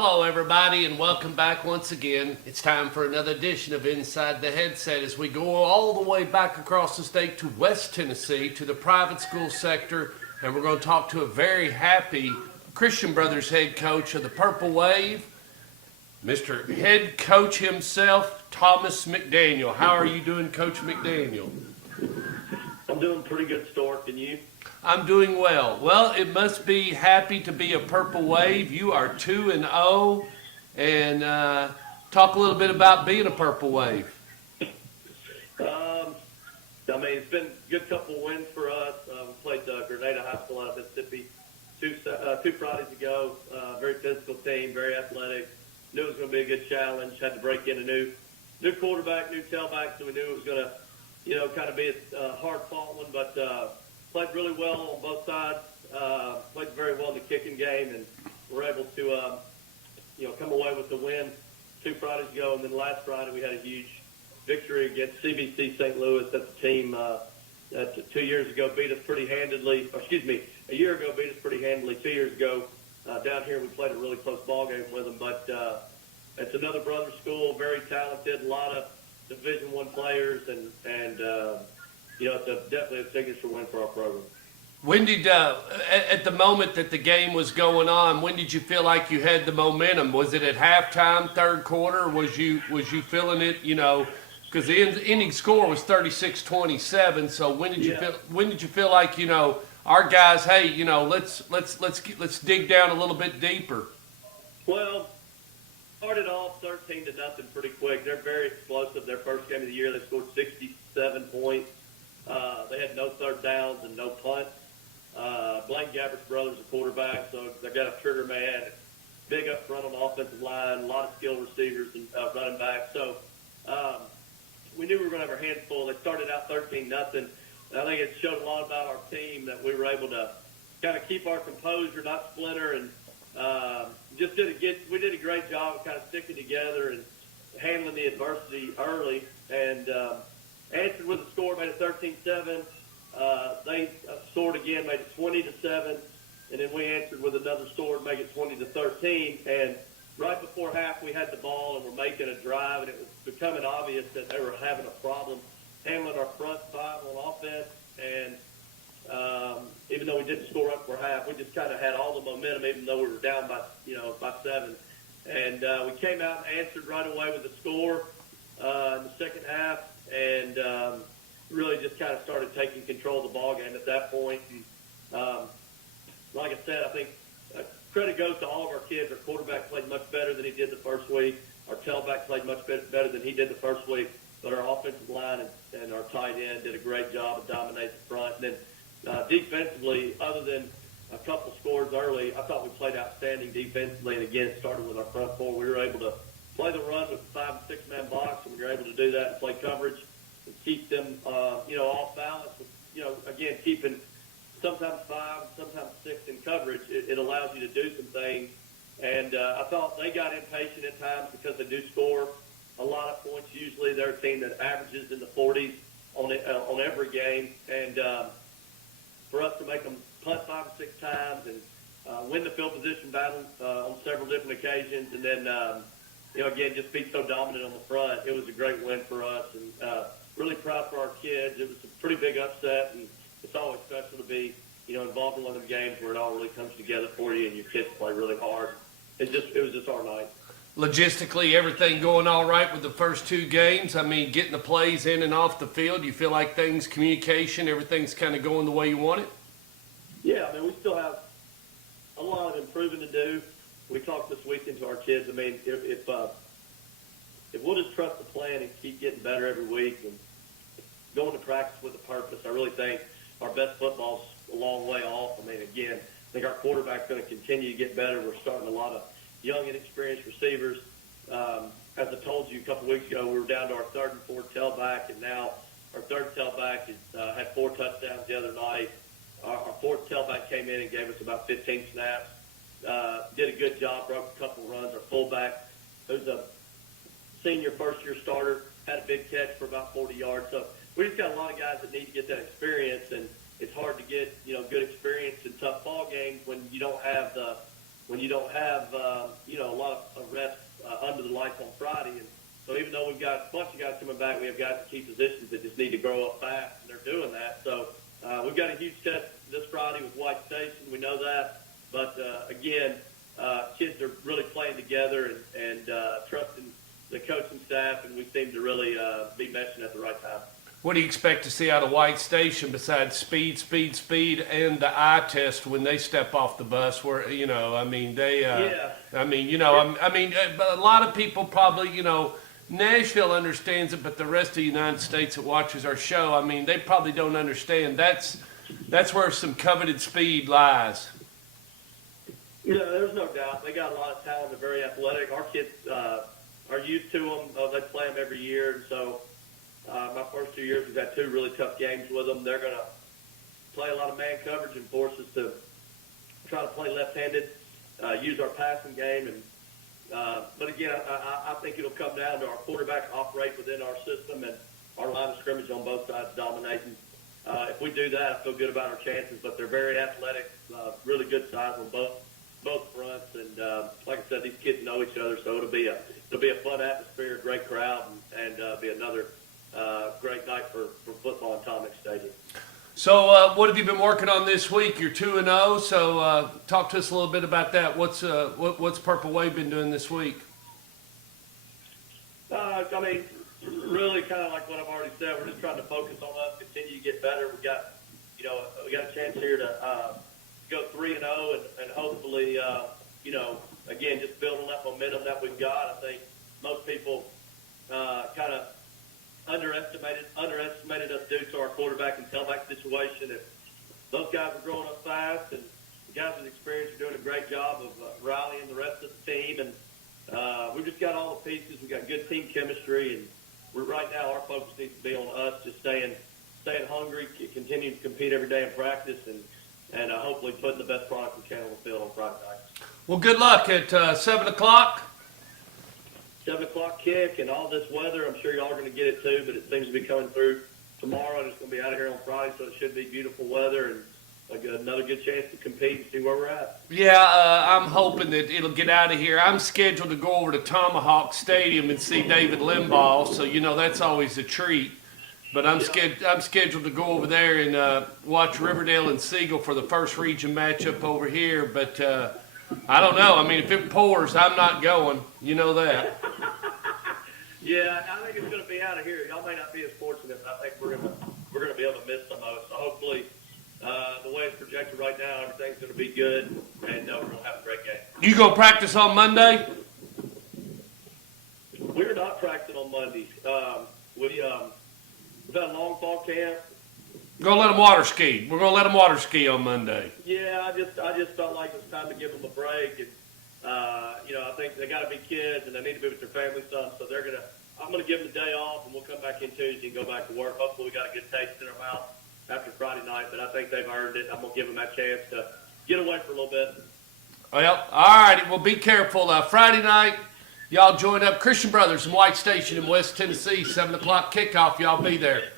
Hello, everybody, and welcome back once again. It's time for another edition of Inside the Headset as we go all the way back across the state to West Tennessee to the private school sector, and we're going to talk to a very happy Christian Brothers head coach of the Purple Wave, Mr. Head Coach himself, Thomas McDaniel. How are you doing, Coach McDaniel? I'm doing pretty good, Stork, and you? I'm doing well. Well, it must be happy to be a Purple Wave. You are 2-0, and talk a little bit about being a Purple Wave. It's been a good couple of wins for us. We played Grenada High School out of Mississippi two Fridays ago. Very physical team, very athletic. Knew it was going to be a good challenge. Had to break in a new quarterback, new tailback, so we knew it was going to, kind of be a hard-fought one, but played really well on both sides. Played very well in the kicking game, and were able to, come away with the win 2 Fridays ago. And then last Friday we had a huge victory against CBC St. Louis. That's a team that 2 years ago beat us pretty handedly. A year ago beat us pretty handedly. 2 years ago down here we played a really close ball game with them. But it's another brother school, very talented, a lot of Division I players, and it's definitely a signature win for our program. When did, at the moment that the game was going on, when did you feel like you had the momentum? Was it at halftime, third quarter? Or was you feeling it? Because the ending score was 36-27. So when did you feel like our guys? Hey, let's dig down a little bit deeper. Well, started off 13-0 pretty quick. They're very explosive. Their first game of the year, they scored 67 points. They had no third downs and no punts. Blaine Gabbert's brother's a quarterback, so they got a trigger man. Big up front on the offensive line, a lot of skilled receivers and running backs. So we knew we were going to have our hands full. They started out 13-0. I think it showed a lot about our team that we were able to kind of keep our composure, not splinter, and we did a great job of kind of sticking together and handling the adversity early, and answered with a score, made it 13-7. They scored again, made it 20-7, and then we answered with another score and make it 20-13. And right before half, we had the ball and were making a drive, and it was becoming obvious that they were having a problem handling our front five on offense. And even though we didn't score up for half, we just kind of had all the momentum, even though we were down by 7. And we came out and answered right away with a score in the second half, and really just kind of started taking control of the ball game at that point. And like I said, I think credit goes to all of our kids. Our quarterback played much better than he did the first week. Our tailback played much better than he did the first week. But our offensive line and our tight end did a great job of dominating the front. And then defensively, other than a couple scores early, I thought we played outstanding defensively. And again, it started with our front four. We were able to play the run with a 5- and 6-man box, and we were able to do that and play coverage and keep them, off balance. Again, keeping sometimes 5, sometimes 6 in coverage. It allows you to do some things. And I thought they got impatient at times because they do score a lot of points. Usually they're a team that averages in the 40s on every game. And for us to make them punt 5 or 6 times and win the field position battle on several different occasions, and then, again, just be so dominant on the front, it was a great win for us. And really proud for our kids. It was a pretty big upset, and it's always special to be, involved in one of the games where it all really comes together for you and your kids play really hard. It was just our night. Logistically, everything going all right with the first 2 games? Getting the plays in and off the field, you feel like communication, everything's kind of going the way you want it? Yeah, we still have a lot of improving to do. We talked this weekend to our kids. If we'll just trust the plan and keep getting better every week and going to practice with a purpose, I really think our best football's a long way off. Again, I think our quarterback's going to continue to get better. We're starting a lot of young, inexperienced receivers. As I told you a couple weeks ago, we were down to our third and fourth tailback, and now our third tailback had 4 touchdowns the other night. Our fourth tailback came in and gave us about 15 snaps. Did a good job, broke a couple runs. Our fullback, who's a senior first-year starter, had a big catch for about 40 yards. So we just got a lot of guys that need to get that experience, and it's hard to get good experience in tough ball games when you don't have the when you don't have, a lot of reps under the lights on Friday. And so even though we've got a bunch of guys coming back, we have guys in key positions that just need to grow up fast, and they're doing that. So we've got a huge test this Friday with White Station. We know that. But, again, kids are really playing together and trusting the coaching staff, and we seem to really be meshing at the right time. What do you expect to see out of White Station besides speed, and the eye test when they step off the bus? Where but a lot of people probably, Nashville understands it, but the rest of the United States that watches our show, I mean, they probably don't understand. That's where some coveted speed lies. There's no doubt. They got a lot of talent. They're very athletic. Our kids are used to them. They play them every year, and so. My first 2 years, we've had 2 really tough games with them. They're going to play a lot of man coverage and force us to try to play left-handed, use our passing game. But again, I think it'll come down to our quarterback operate within our system and our line of scrimmage on both sides dominating. If we do that, I feel good about our chances. But they're very athletic, really good size on both fronts. And like I said, these kids know each other, so it'll be a fun atmosphere, a great crowd, and be another great night for football in Tom Stadium. So what have you been working on this week? You're 2-0, so talk to us a little bit about that. What's Purple Wave been doing this week? Really kind of like what I've already said. We're just trying to focus on us, continue to get better. We got a chance here to go 3-0 and hopefully, again, just building that momentum that we've got. I think most people kind of underestimated us due to our quarterback and tailback situation. If those guys are growing up fast, and the guys with experience are doing a great job of rallying the rest of the team, and we've just got all the pieces. We've got good team chemistry, and right now our focus needs to be on us just staying hungry, continuing to compete every day in practice, and hopefully putting the best product we can on the field on Friday night. Well, good luck at 7 o'clock. 7 o'clock kick, and all this weather, I'm sure y'all are going to get it too, but it seems to be coming through tomorrow, and it's going to be out of here on Friday, so it should be beautiful weather and another good chance to compete and see where we're at. Yeah, I'm hoping that it'll get out of here. I'm scheduled to go over to Tomahawk Stadium and see David Limbaugh, so that's always a treat. But I'm scheduled to go over there and watch Riverdale and Siegel for the first region matchup over here, but I don't know. I mean, if it pours, I'm not going. You know that. Yeah, I think it's going to be out of here. Y'all may not be as fortunate, but I think we're going to be able to miss some of it. So hopefully, the way it's projected right now, everything's going to be good, and we're going to have a great game. You go practice on Monday? We're not practicing on Monday. We've had a long fall camp. We're gonna let them water ski. We're gonna let them water ski on Monday. Yeah, I just felt like it was time to give them a break, and I think they got to be kids and they need to be with their family some. So I'm gonna give them the day off, and we'll come back in Tuesday and go back to work. Hopefully, we got a good taste in our mouth after Friday night, but I think they've earned it. I'm gonna give them that chance to get away for a little bit. Well, all righty. Well, be careful. Friday night, y'all join up. Christian Brothers in White Station in West Tennessee, 7 o'clock kickoff. Y'all be there.